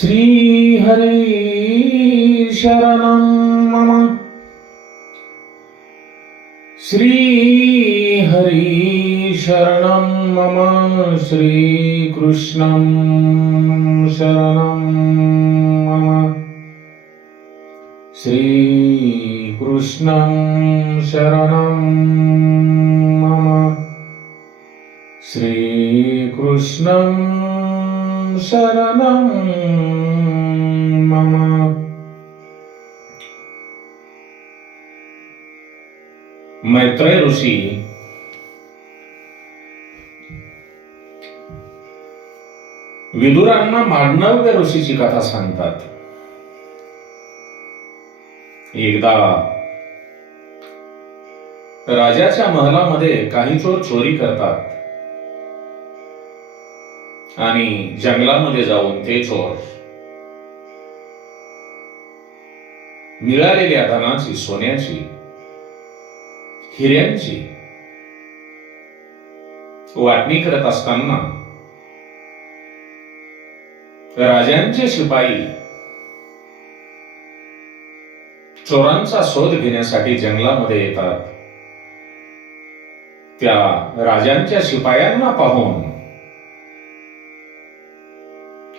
श्रीहरि शरणं मम। श्रीहरि शरणं मम। श्रीकृष्णं शरणं मम। श्रीकृष्णं शरणं मम। श्रीकृष्णं शरणं मम. मैत्रेय ऋषी विदुरांना मांडणव्य ऋषीची कथा सांगतात. एकदा राजाच्या महलामध्ये काही चोर चोरी करतात. आणि जंगलामध्ये जाऊन ते चोर मिळालेल्या धनाची सोन्याची हिऱ्यांची वाटणी करत असताना राजांचे शिपाई चोरांचा शोध घेण्यासाठी जंगलामध्ये येतात. त्या राजांच्या शिपायांना पाहून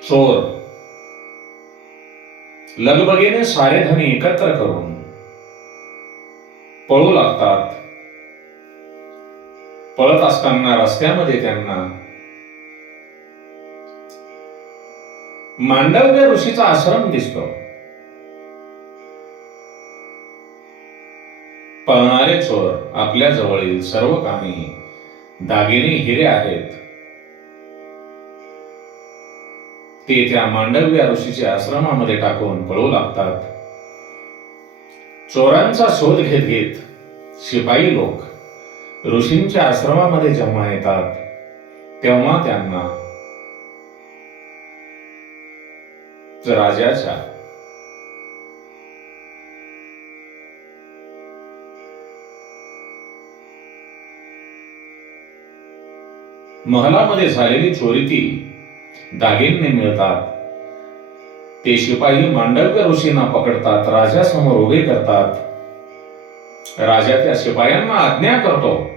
चोर लगबगीने सारे धनी एकत्र करून पळू लागतात. पळत असताना रस्त्यामध्ये त्यांना मांडव्य ऋषीचा आश्रम दिसतो. पळणारे चोर आपल्या जवळील सर्व काही दागिने हिरे आहेत. ते त्या मांडव्य ऋषीच्या आश्रमामध्ये टाकून पळू लागतात. चोरांचा शोध घेत घेत शिपाई लोक ऋषींच्या आश्रमामध्ये जेव्हा येतात. तेव्हा त्यांना राजाच्या महलामध्ये झालेली चोरी ती दागिने मिळतात. ते शिपाई मांडव्य ऋषींना पकडतात राजासमोर उभे करतात. राजा त्या शिपायांना आज्ञा करतो.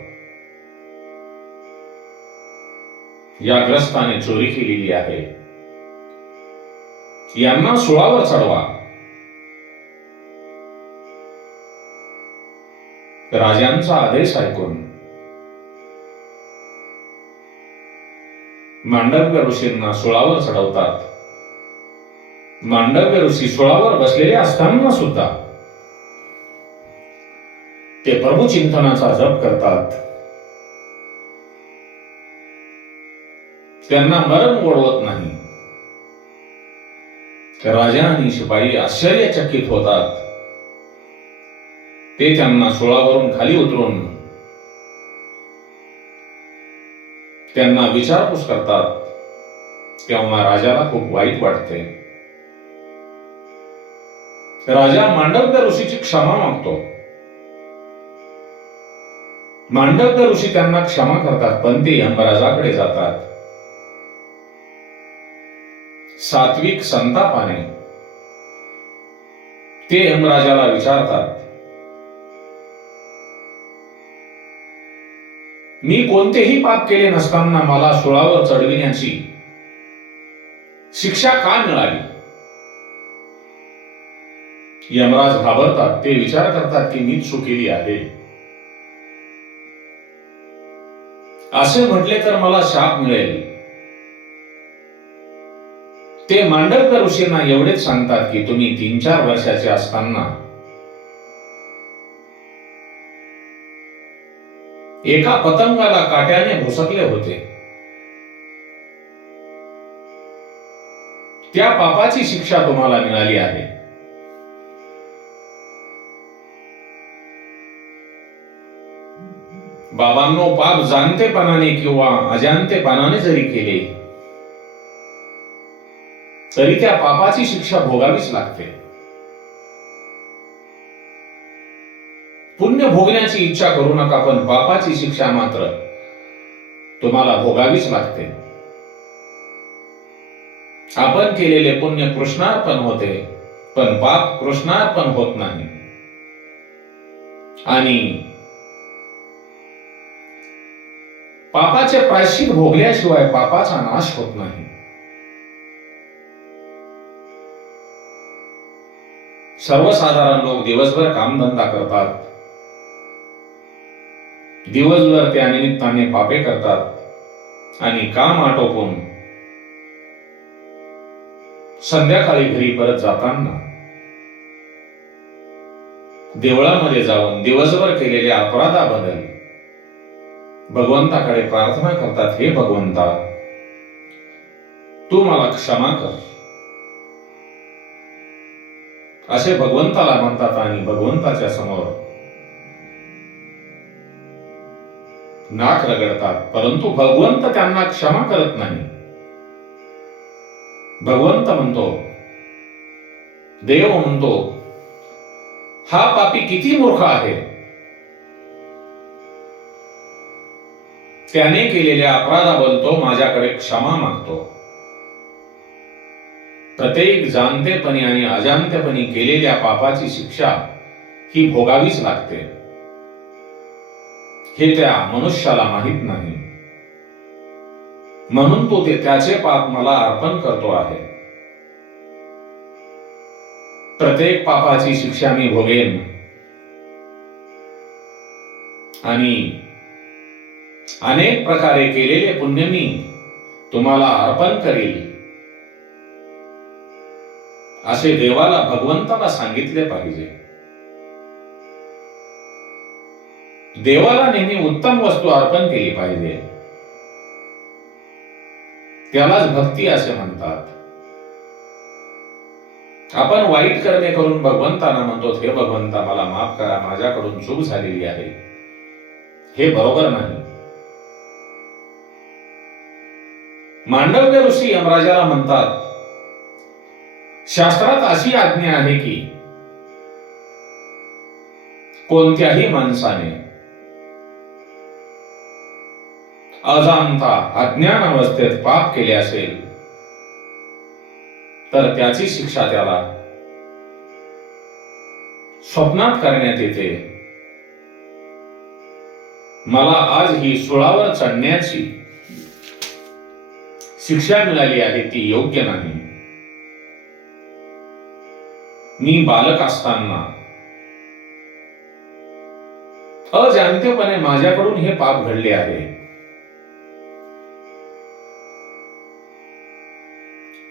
या ग्रस्ताने चोरी केलेली आहे. यांना सुळावर चढवा. राजांचा आदेश ऐकून मांडव्य ऋषींना सुळावर चढवतात. मांडव्य ऋषी सुळावर बसलेले असताना सुद्धा ते प्रभू चिंतनाचा जप करतात. त्यांना मरण ओढवत नाही. राजा आणि शिपाई आश्चर्यचकित होतात. ते त्यांना सुळावरून खाली उतरून त्यांना विचारपूस करतात तेव्हा राजाला खूप वाईट वाटते. राजा मांडव्य ऋषीची क्षमा मागतो. मांडव्य ऋषी त्यांना क्षमा करतात पण ते यमराजाकडे जातात. सात्विक संतापाने ते यमराजाला विचारतात मी कोणतेही पाप केले नसताना मला सुळावर चढविण्याची शिक्षा का मिळाली? यमराज घाबरतात. ते विचार करतात की मीच चुकेली आहे. असे म्हटले तर मला शाप मिळेल. ते मांडरकर ऋषींना एवढेच सांगतात की तुम्ही तीन चार वर्षाचे असताना एका पतंगाला काट्याने भुसकले होते. त्या पापाची शिक्षा तुम्हाला मिळाली आहे. बाबांनो पाप जाणतेपणाने किंवा अजाणतेपणाने जरी केले तरी त्या पापाची शिक्षा भोगावीच लागते. पुण्य भोगण्याची इच्छा करू नका पण पापाची शिक्षा मात्र तुम्हाला भोगावीच लागते. आपण केलेले पुण्य कृष्णार्पण होते पण पाप कृष्णार्पण होत नाही. आणि पापाचे प्रायश्चित भोगल्याशिवाय पापाचा नाश होत नाही. सर्वसाधारण लोक दिवसभर कामधंदा करतात दिवसभर त्या निमित्ताने पापे करतात आणि काम आटोपून संध्याकाळी घरी परत जाताना देवळामध्ये जाऊन दिवसभर केलेल्या अपराधाबद्दल भगवंताकडे प्रार्थना करतात हे भगवंता तू मला क्षमा कर. असे भगवंताला म्हणतात आणि भगवंताच्या समोर नाक रगडतात परंतु भगवंत त्यांना क्षमा करत नाही. भगवंत म्हणतो देव म्हणतो हा पापी किती मूर्ख आहे? त्याने केलेल्या अपराधाबद्दल तो माझ्याकडे क्षमा मागतो. प्रत्येक जाणतेपणी आणि अजाणतेपणी केलेल्या पापाची शिक्षा ही भोगावीच लागते. हे त्या मनुष्याला माहीत नाही. म्हणून तो ते त्याचे पाप मला अर्पण करतो आहे. प्रत्येक पापाची शिक्षा मी भोगेन. आणि अनेक प्रकारे केलेले पुण्य मी तुम्हाला अर्पण करील. असे देवाला भगवंताला सांगितले पाहिजे. देवाला नेहमी उत्तम वस्तू अर्पण केली पाहिजे. त्यालाच भक्ती असे म्हणतात. आपण वाईट कर्मे करून भगवंतांना म्हणतो हे भगवंता मला माफ करा माझ्याकडून चूक झालेली आहे. हे बरोबर नाही. मांडव्य ऋषी यमराजाला म्हणतात शास्त्रात अशी आज्ञा आहे की कोणत्याही माणसाने अजाणता अज्ञान अवस्थेत पाप केले असेल. तर त्याची शिक्षा त्याला. स्वप्नात करण्यात येते. मला आज ही सुळावर चढण्याची शिक्षा मिळाली आहे ती योग्य नाही. मी बालक असताना अजाणतेपणे माझ्याकडून हे पाप घडले आहे.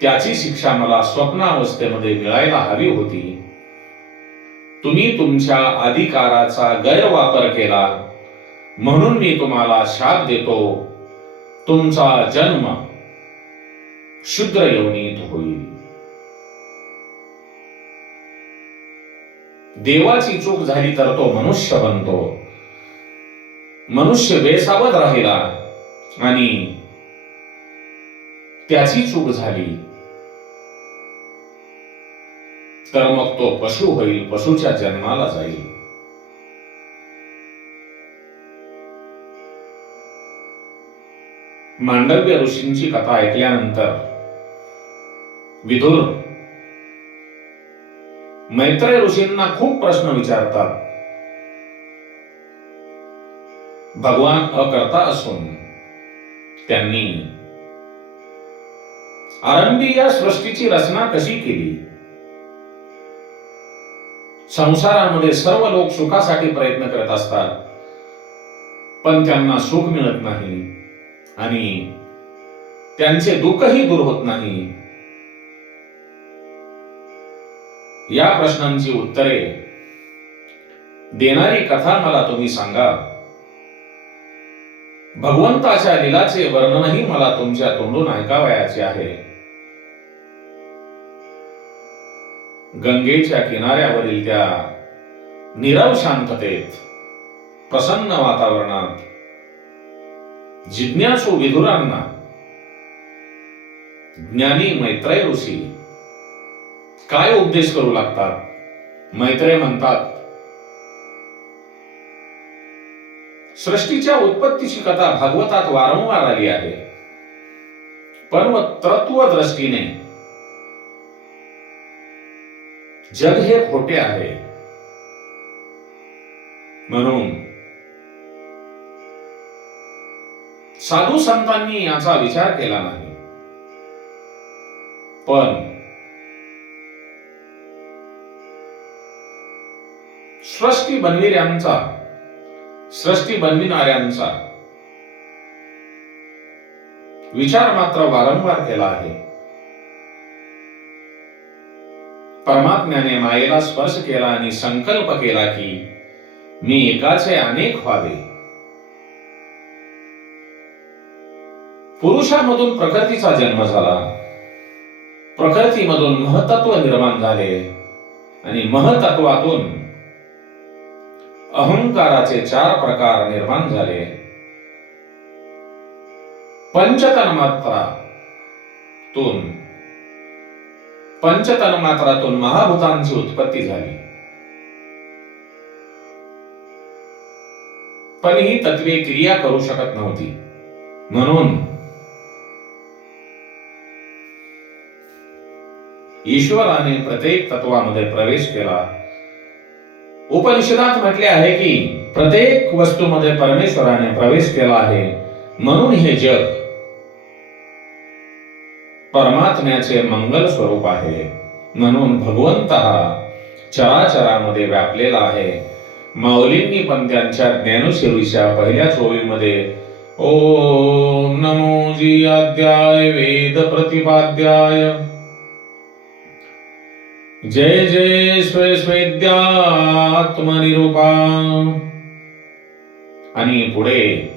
त्याची शिक्षा मला स्वप्नावस्थेमध्ये मिळायला हवी होती. तुम्ही तुमच्या अधिकाराचा गैरवापर केला. म्हणून मी तुम्हाला शाप देतो. तुमचा जन्म शूद्र योनीत होईल. देवाची चूक झाली तर तो मनुष्य बनतो. मनुष्य बेसावत राहिला आणि त्याची चूक झाली. तर मग तो पशु होईल पशुच्या जन्माला जाईल. मांडव्य ऋषींची कथा ऐकल्यानंतर विदुर मैत्रेय ऋषींना खूप प्रश्न विचारतात. भगवान अकर्ता असून त्यांनी आरंभी या सृष्टीची रचना कशी केली? संसारामध्ये सर्व लोक सुखासाठी प्रयत्न करत असतात. पण त्यांना सुख मिळत नाही. आणि त्यांचे दुःखही दूर होत नाही. या प्रश्नांची उत्तरे देणारी कथा मला तुम्ही सांगा. भगवंताच्या लिलाचे वर्णनही मला तुमच्या तोंडून ऐकावयाचे आहे. गंगेच्या किनाऱ्यावरील त्या निरव शांततेत प्रसन्न वातावरणात जिज्ञासू विधुरांना ज्ञानी मैत्रेय ऋषी काय उपदेश करू लागतात? मैत्रेय म्हणतात सृष्टीच्या उत्पत्तीची कथा भागवतात वारंवार आली आहे. पण तत्व दृष्टीने जग हे खोटे आहे. म्हणून साधू संतांनी याचा विचार केला नाही. पण सृष्टी बनविऱ्यांचा सृष्टी बनविणाऱ्यांचा विचार मात्र वारंवार केला आहे. परमात्म्याने मायेला स्पर्श केला आणि संकल्प केला की मी एकाचे अनेक व्हावे. पुरुषामधून प्रकृतीचा जन्म झाला. प्रकृतीमधून महतत्व निर्माण झाले आणि महतत्वातून अहंकाराचे चार प्रकार निर्माण झाले. पंचतन पंचतन्मात्रातून पंचतन मात्रातून महाभूतांची उत्पत्ती झाली. पण ही तत्वे क्रिया करू शकत नव्हती. म्हणून ईश्वराने प्रत्येक तत्वामध्ये प्रवेश केला. उपनिषदात म्हटले आहे की प्रत्येक वस्तूमध्ये परमेश्वराने प्रवेश केला आहे. म्हणून हे जग परमात्म्याचे मंगल स्वरूप आहे. म्हणून भगवंत हा चराचरामध्ये व्यापलेला आहे. माऊलींनी पण त्यांच्या ज्ञानशैलीच्या पहिल्या चोवीमध्ये ओम नमो जी अध्याय वेद प्रतिपाद्याय. जय जय स्वे स्वेद्यात्मनिरूपा. आणि पुढे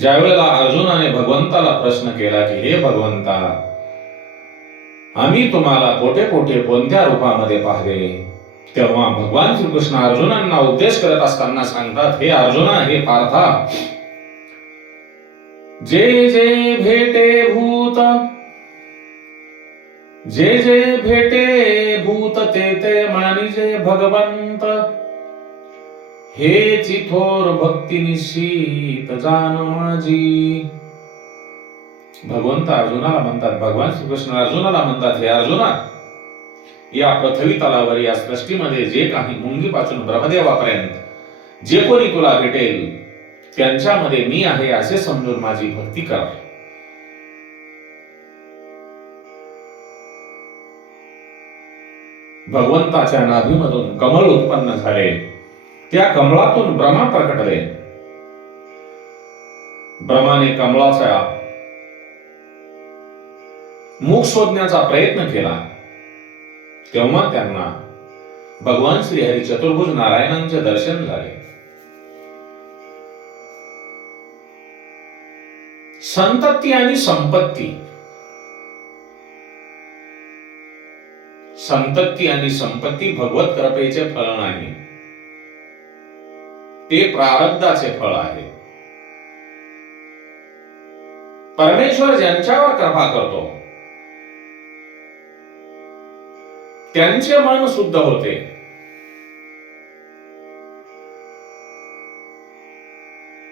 ज्यावेळेला अर्जुनाने भगवंताला प्रश्न केला की हे भगवंता आम्ही तुम्हाला कोठे कोठे कोणत्या रूपामध्ये पाहावे? तेव्हा भगवान श्रीकृष्ण अर्जुनांना उद्देश करत असताना सांगतात हे अर्जुना हे पार्था जे जे भेटे भूत जे जे भेटे भूत ते ते मानिजे भगवंत हे चिथोर भक्ती निश्चित जाण माझी. भगवंत अर्जुनाला म्हणतात भगवान श्रीकृष्ण अर्जुनाला म्हणतात हे अर्जुना या पृथ्वी तलावर या सृष्टीमध्ये जे काही मुंगीपासून ब्रह्मदेवापर्यंत जे कोणी तुला भेटेल त्यांच्यामध्ये मी आहे असे समजून माझी भक्ती करा. भगवंताच्या नाभीमधून कमल उत्पन्न झाले. त्या कमळातून ब्रह्मा प्रकटले. ब्रह्माने कमळाचा मुख शोधण्याचा प्रयत्न केला. तेव्हा त्यांना भगवान श्रीहरी चतुर्भुज नारायणांचे दर्शन झाले. संतती आणि संपत्ती. संतती आणि संपत्ती भगवत कृपेचे फळ नाही. ते प्रारब्धाचे फळ आहे. परमेश्वर ज्यांच्यावर कृपा करतो त्यांचे मन शुद्ध होते.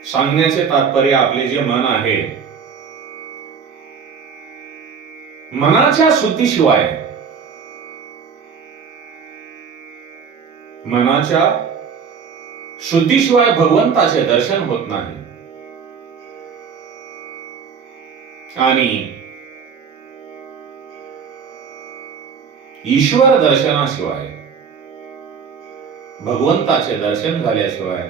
सांगण्याचे तात्पर्य आपले जे मन आहे मनाच्या शुद्धीशिवाय मनाच्या शुद्धीशिवाय भगवंताचे दर्शन होत नाही. आणि ईश्वर दर्शनाशिवाय भगवंताचे दर्शन झाल्याशिवाय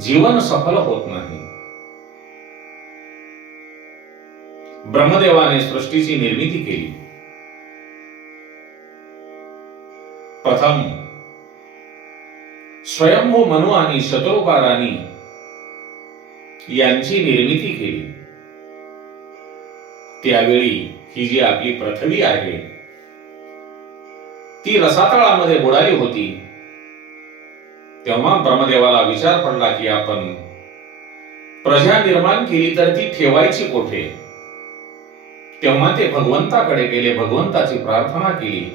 जीवन सफल होत नाही. ब्रह्मदेवाने सृष्टीची निर्मिती केली. प्रथम स्वयंभू मनु आणि शत्रुपारानी यांची निर्मिती केली. त्यावेळी ही जी आपली पृथ्वी आहे ती रसातळामध्ये बुडाली होती. तेव्हा ब्रह्मदेवाला विचार पडला की आपण प्रजा निर्माण केली तर ती ठेवायची कोठे? तेव्हा ते भगवंताकडे गेले भगवंताची प्रार्थना केली.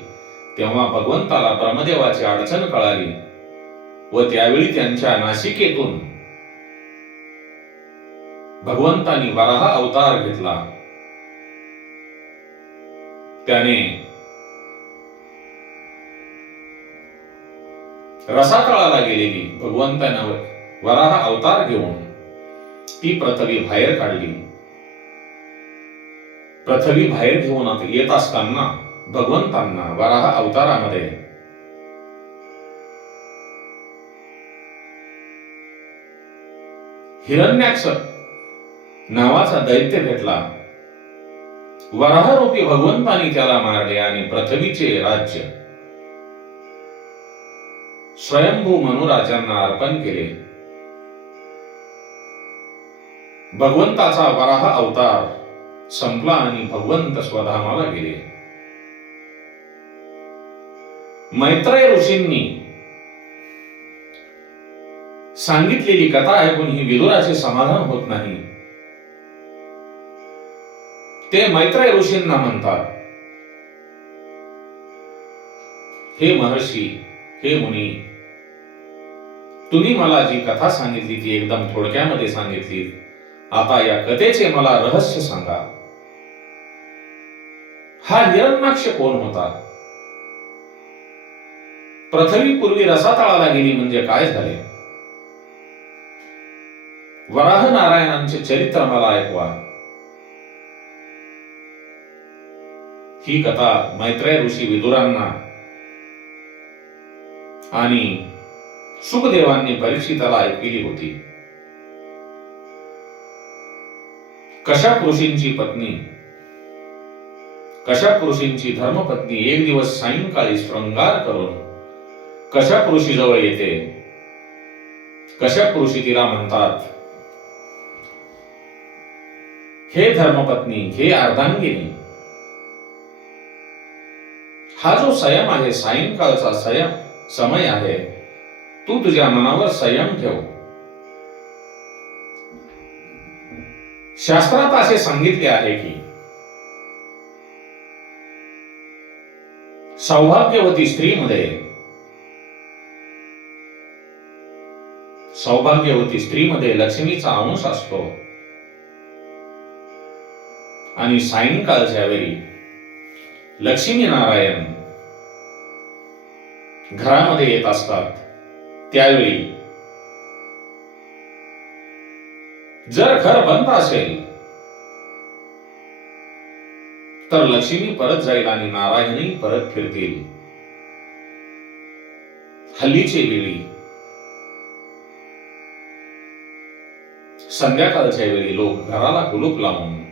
तेव्हा भगवंताला ब्रह्मदेवाची अडचण कळाली. व त्यावेळी त्यांच्या नाशिकेतून भगवंतानी वराह अवतार घेतला. त्याने रसातळाला गेलेली भगवंतानं वराह अवतार घेऊन ती पृथ्वी बाहेर काढली. पृथ्वी बाहेर घेऊन येत असताना भगवंतांना वराह अवतारामध्ये हिरण्याक्ष नावाचा दैत्य भेटला. वराहरूपी भगवंतानी त्याला मारले आणि पृथ्वीचे राज्य स्वयंभू मनुराजांना अर्पण केले. भगवंताचा वराह अवतार संपला आणि भगवंत स्वधामाला गेले. मैत्रेय ऋषींनी सांगितलेली कथा ऐकून ही विदुराचे समाधान होत नाही. ते मैत्रेय ऋषींना म्हणतात हे महर्षी हे मुनी तुम्ही मला जी कथा सांगितली ती एकदम थोडक्यामध्ये सांगितली. आता या कथेचे मला रहस्य सांगा. हा हिरण्याक्ष कोण होता? पृथ्वी पूर्वी रसातळाला गेली म्हणजे काय झाले? वराह नारायणांचे चरित्र मला ऐकवा. ही कथा मैत्रेय ऋषी विदुरांना आणि सुखदेवांनी परीक्षिताला ऐकली होती. कशा ऋषींची पत्नी कशा ऋषींची धर्मपत्नी एक दिवस सायंकाळी श्रृंगार करून कशा ऋषीजवळ येते कशा ऋषी तिला म्हणतात हे धर्मपत्नी हे अर्धांगिनी. हा जो संयम आहे सायंकाळचा संयम समय आहे तू तुझ्या मनावर संयम ठेव. शास्त्रात असे सांगितले आहे की सौभाग्यवती स्त्रीमध्ये सौभाग्यवती स्त्रीमध्ये लक्ष्मीचा अंश असतो. आणि सायंकाळच्या वेळी लक्ष्मी नारायण घरामध्ये येत असतात. त्यावेळी जर घर बंद असेल तर लक्ष्मी परत जाईल आणि नारायणही परत फिरतील. हल्लीचे वेळी संध्याकाळच्या वेळी लोक घराला कुलूप लावून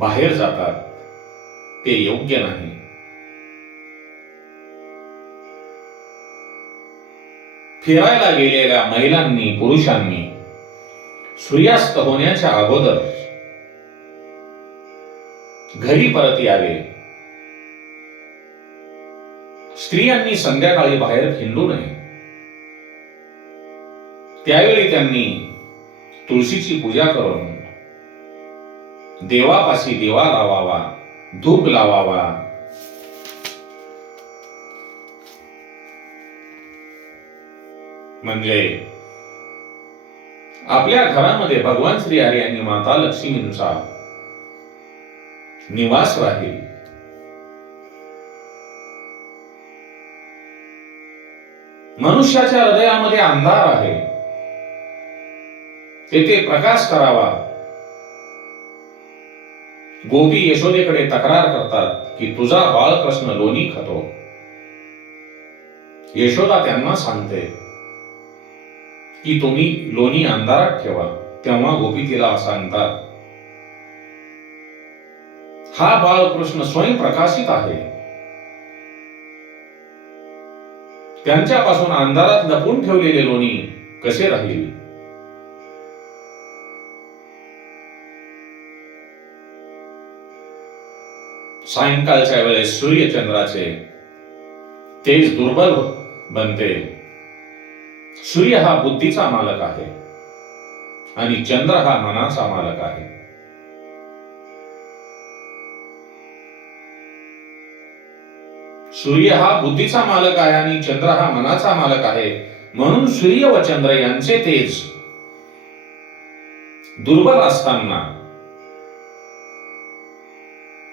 बाहेर जातात ते योग्य नाही. फिरायला गेलेल्या महिलांनी पुरुषांनी सूर्यास्त होण्याच्या अगोदर घरी परत यावे. स्त्रियांनी संध्याकाळी बाहेर हिंडू नये. त्यावेळी त्यांनी तुळशीची पूजा करून देवापाशी दिवा लावावा धूप लावावा. म्हणजे आपल्या घरामध्ये भगवान श्री हरी आणि माता लक्ष्मींचा निवास राहील. मनुष्याच्या हृदयामध्ये अंधार आहे. तेथे प्रकाश करावा. गोपी यशोदेकडे तक्रार करतात की तुझा बाळकृष्ण लोणी खातो. यशोदा त्यांना सांगते की तुम्ही लोणी अंधारात ठेवा तेव्हा गोपी तिला सांगतात. हा बाळकृष्ण स्वयंप्रकाशित आहे. त्यांच्यापासून अंधारात लपून ठेवलेले लोणी कसे राहील? सायंकाळच्या वेळेस सूर्यचंद्राचे तेज दुर्बल बनते. सूर्य हा बुद्धीचा मालक आहे आणि चंद्र हा मनाचा मालक आहे. सूर्य हा बुद्धीचा मालक आहे आणि चंद्र हा मनाचा मालक आहे. म्हणून सूर्य व चंद्र यांचे तेज दुर्बल असताना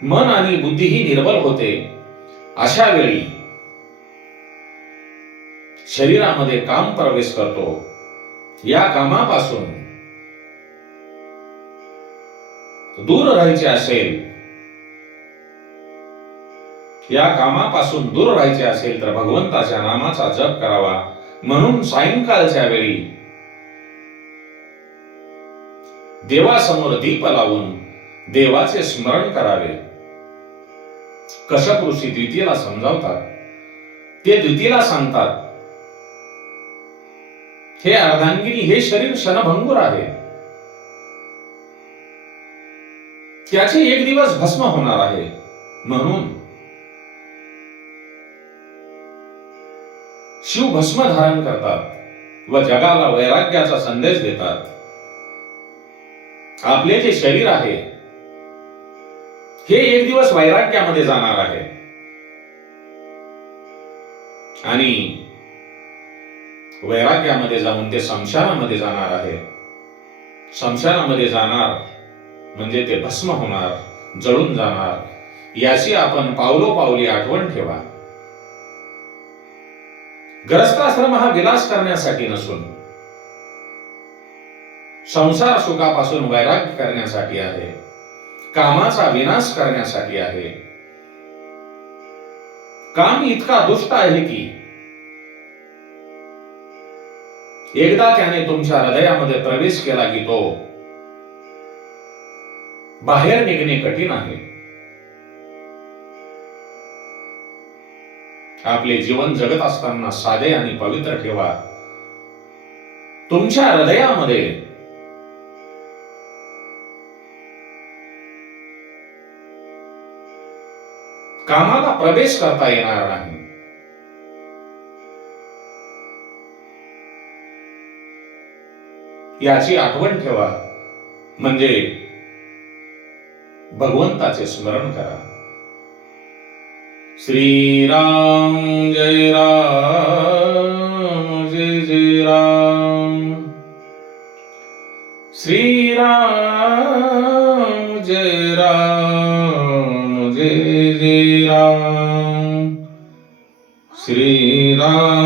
मन आणि बुद्धीही निर्बल होते. अशा वेळी शरीरामध्ये काम प्रवेश करतो. या कामापासून दूर राहायचे असेल या कामापासून दूर राहायचे असेल तर भगवंताच्या नामाचा जप करावा. म्हणून सायंकाळच्या वेळी देवासमोर दीप लावून देवाचे स्मरण करावे. कशक ऋषी द्वितीयला समजावतात? ते द्वितीयला सांगतात हे अर्धांगिनी हे शरीर क्षणभंगूर आहे. त्याचे एक दिवस भस्म होणार आहे. म्हणून शिव भस्म धारण करतात व जगाला वैराग्याचा संदेश देतात. आपले जे शरीर आहे हे एक दिवस वैराग्यामध्ये जाणार आहे. आणि वैराग्यामध्ये जाऊन ते संसारामध्ये जाणार आहे. संसारामध्ये जाणार म्हणजे ते भस्म होणार जळून जाणार. याची आपण पावलोपावली आठवण ठेवा. ग्रस्ताश्रम हा विलास करण्यासाठी नसून संसार सुखापासून वैराग्य करण्यासाठी आहे. कामाचा विनाश करण्यासाठी आहे. काम इतका दुष्ट आहे की एकदा त्याने तुमच्या हृदयामध्ये प्रवेश केला की तो बाहेर निघणे कठीण आहे. आपले जीवन जगत असताना साधे आणि पवित्र ठेवा. तुमच्या हृदयामध्ये कामाला प्रवेश करता येणार नाही. याची आठवण ठेवा. म्हणजे भगवंताचे स्मरण करा. श्रीराम जय राम जय जय राम. श्रीराम जय श्रीराम जय राम